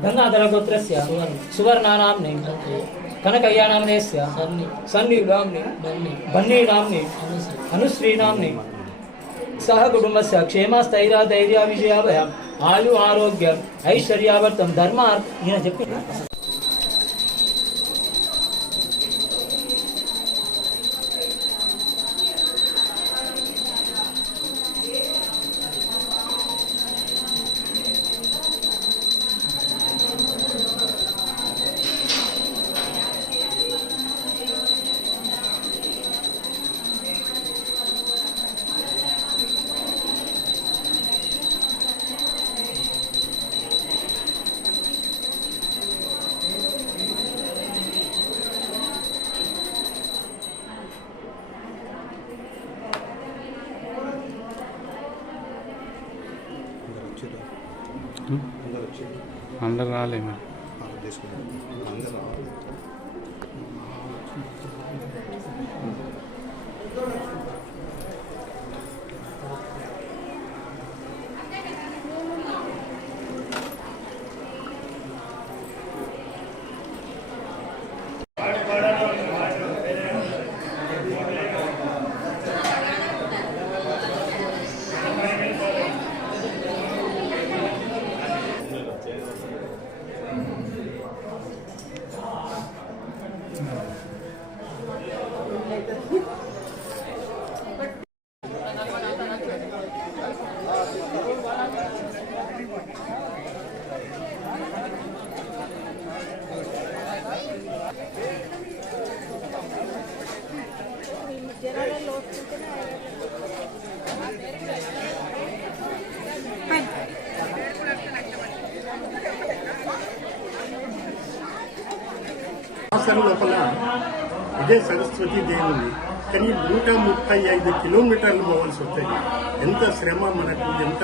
గంగాధర. గోత్రస్య. సువర్ణానాంని. కనకయ్యానామనేస్య సన్ని. నామ్ని బన్నీ. నామ్ని అనుశ్రీ. నామ్ని సహ కుటుంబస్య. క్షేమస్థైర్య ధైర్య విజయాభయ. ఆయు ఆరోగ్యం ఐశ్వర్యావర్తం ధర్మ ఈయన చెప్పి అందరు రాలే మరి. అవసరం లోపల ఇదే సరస్వతి దేవి ఉంది. కానీ నూట ముప్పై ఐదు కిలోమీటర్లు పోవాల్సి వస్తాయి ఎంత శ్రమ మనకు ఎంత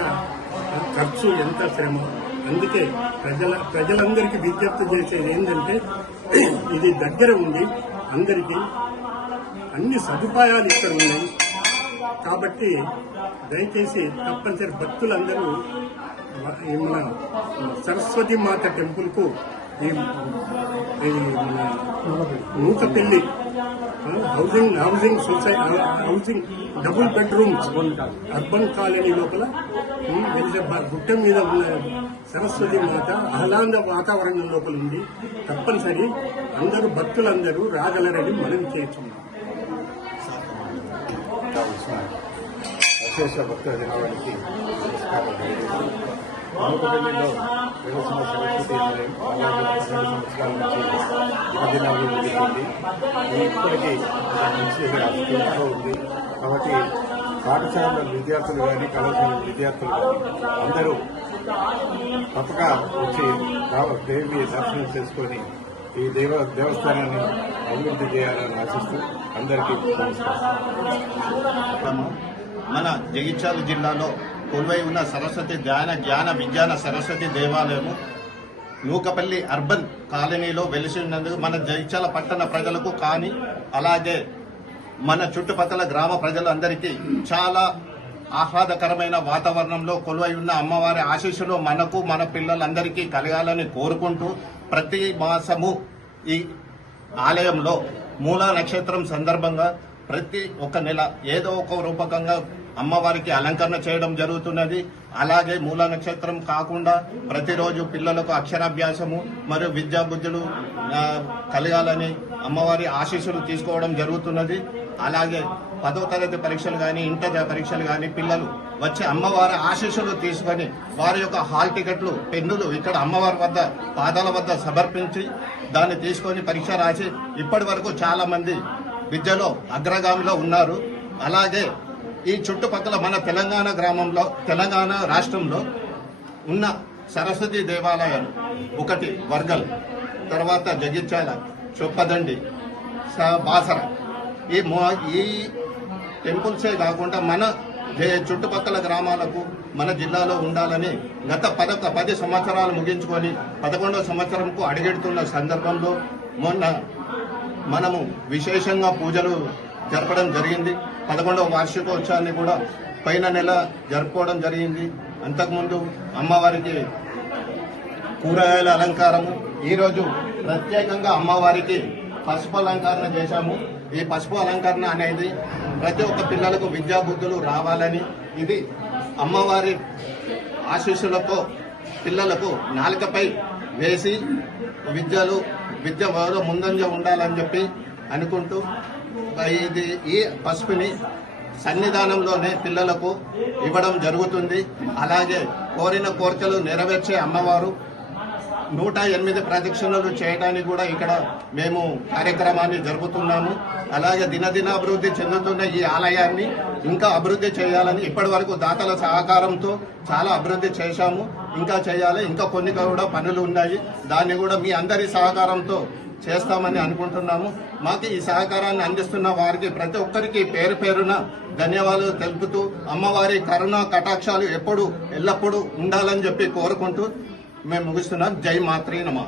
ఖర్చు ఎంత శ్రమ? అందుకే ప్రజల ప్రజలందరికీ విజ్ఞప్తి చేసేది ఏంటంటే ఇది దగ్గర ఉంది అందరికీ అన్ని సదుపాయాలు ఇక్కడ ఉన్నాయి. కాబట్టి దయచేసి తప్పనిసరి భక్తులందరూ మన సరస్వతి మాత టెంపుల్కు ఈ ఈ మన housing housing society housing double bedrooms urban colony లోపల. బ- గుట్ట మీద ఉన్న సరస్వతి మాత ఆహ్లాద వాతావరణం లోపల ఉంది. తప్పనిసరి అందరూ భక్తులందరూ రాగలరని మనం చేస్తున్నాం. విశేష భక్తుల దినవానికి నమస్కారం. దినాలు జరుగుతుంది ఇది ఇప్పటికీ ఒక మంచి ఉంది కాబట్టి పాఠశాల విద్యార్థులు కానీ కళాశాల విద్యార్థులు అందరూ తప్పక వచ్చి దేవి దర్శనం చేసుకొని ఈ దేవ దేవస్థానాన్ని అభివృద్ధి చేయాలని ఆశిస్తూ అందరికీ నమస్కారం మన జగిత్యాల జిల్లాలో కొలువై ఉన్న సరస్వతి ధ్యాన జ్ఞాన విజ్ఞాన సరస్వతి దేవాలయము నూకపల్లి అర్బన్ కాలనీలో వెలిసి ఉన్నందుకు మన జైచల పట్టణ ప్రజలకు కానీ అలాగే మన చుట్టుపక్కల గ్రామ ప్రజలందరికీ చాలా ఆహ్లాదకరమైన వాతావరణంలో కొలువై ఉన్న అమ్మవారి ఆశీస్సులు మనకు మన పిల్లలందరికీ కలగాలని కోరుకుంటూ ప్రతి మాసము ఈ ఆలయంలో మూలా నక్షత్రం సందర్భంగా ప్రతి ఒక్క నెల ఏదో ఒక రూపకంగా అమ్మవారికి అలంకరణ చేయడం జరుగుతున్నది. అలాగే మూల నక్షత్రం కాకుండా ప్రతిరోజు పిల్లలకు అక్షరాభ్యాసము మరియు విద్యా బుద్ధులు కలగాలని అమ్మవారి ఆశీస్సులు తీసుకోవడం జరుగుతున్నది. అలాగే పదో తరగతి పరీక్షలు కానీ ఇంటర్ పరీక్షలు కానీ పిల్లలు వచ్చి అమ్మవారి ఆశీస్సులు తీసుకొని వారి యొక్క హాల్ టికెట్లు పెన్నులు ఇక్కడ అమ్మవారి వద్ద పాదాల వద్ద సమర్పించి దాన్ని తీసుకొని పరీక్ష రాసి ఇప్పటి వరకు చాలా మంది విద్యలో అగ్రగామిలో ఉన్నారు. అలాగే ఈ చుట్టుపక్కల మన తెలంగాణ గ్రామంలో తెలంగాణ రాష్ట్రంలో ఉన్న సరస్వతి దేవాలయాలు ఒకటి వర్గల్ తర్వాత జగిత్యాల చొప్పదండి బాసర. ఈ మో- ఈ టెంపుల్సే కాకుండా మన చుట్టుపక్కల గ్రామాలకు మన జిల్లాలో ఉండాలని గత పదక పది సంవత్సరాలు ముగించుకొని పదకొండవ సంవత్సరంకు అడుగెడుతున్న సందర్భంలో మొన్న మనము విశేషంగా పూజలు జరపడం జరిగింది. పదకొండవ వార్షికోత్సవాన్ని కూడా పైన నెల జరుపుకోవడం జరిగింది. అంతకుముందు అమ్మవారికి కూరగాయల అలంకారము ఈరోజు ప్రత్యేకంగా అమ్మవారికి పసుపు అలంకరణ చేశాము. ఈ పసుపు అలంకరణ అనేది ప్రతి ఒక్క పిల్లలకు విద్యా బుద్ధులు రావాలని ఇది అమ్మవారి ఆశీస్సులతో పిల్లలకు నాలుకపై వేసి విద్యలు విద్య ముందంజ ఉండాలని చెప్పి అనుకుంటూ ఇది ఈ పసుపుని సన్నిధానంలోనే పిల్లలకు ఇవ్వడం జరుగుతుంది. అలాగే కోరిన కోరికలు నెరవేర్చే అమ్మవారు నూట ఎనిమిది ప్రదక్షిణలు చేయడానికి కూడా ఇక్కడ మేము కార్యక్రమాన్ని జరుపుతున్నాము. అలాగే దినదినాభివృద్ధి చెందుతున్న ఈ ఆలయాన్ని ఇంకా అభివృద్ధి చేయాలని ఇప్పటి వరకు దాతల సహకారంతో చాలా అభివృద్ధి చేశాము. ఇంకా చేయాలి. ఇంకా కొన్ని కూడా పనులు ఉన్నాయి. దాన్ని కూడా మీ అందరి సహకారంతో చేస్తామని అనుకుంటున్నాము. మాకు ఈ సహకారాన్ని అందిస్తున్న వారికి ప్రతి ఒక్కరికి పేరు పేరున ధన్యవాదాలు తెలుపుతూ అమ్మవారి కరుణ కటాక్షాలు ఎప్పుడు ఎల్లప్పుడూ ఉండాలని చెప్పి కోరుకుంటూ మేము ముగిస్తున్నాం. జై మాత్రీ నమ.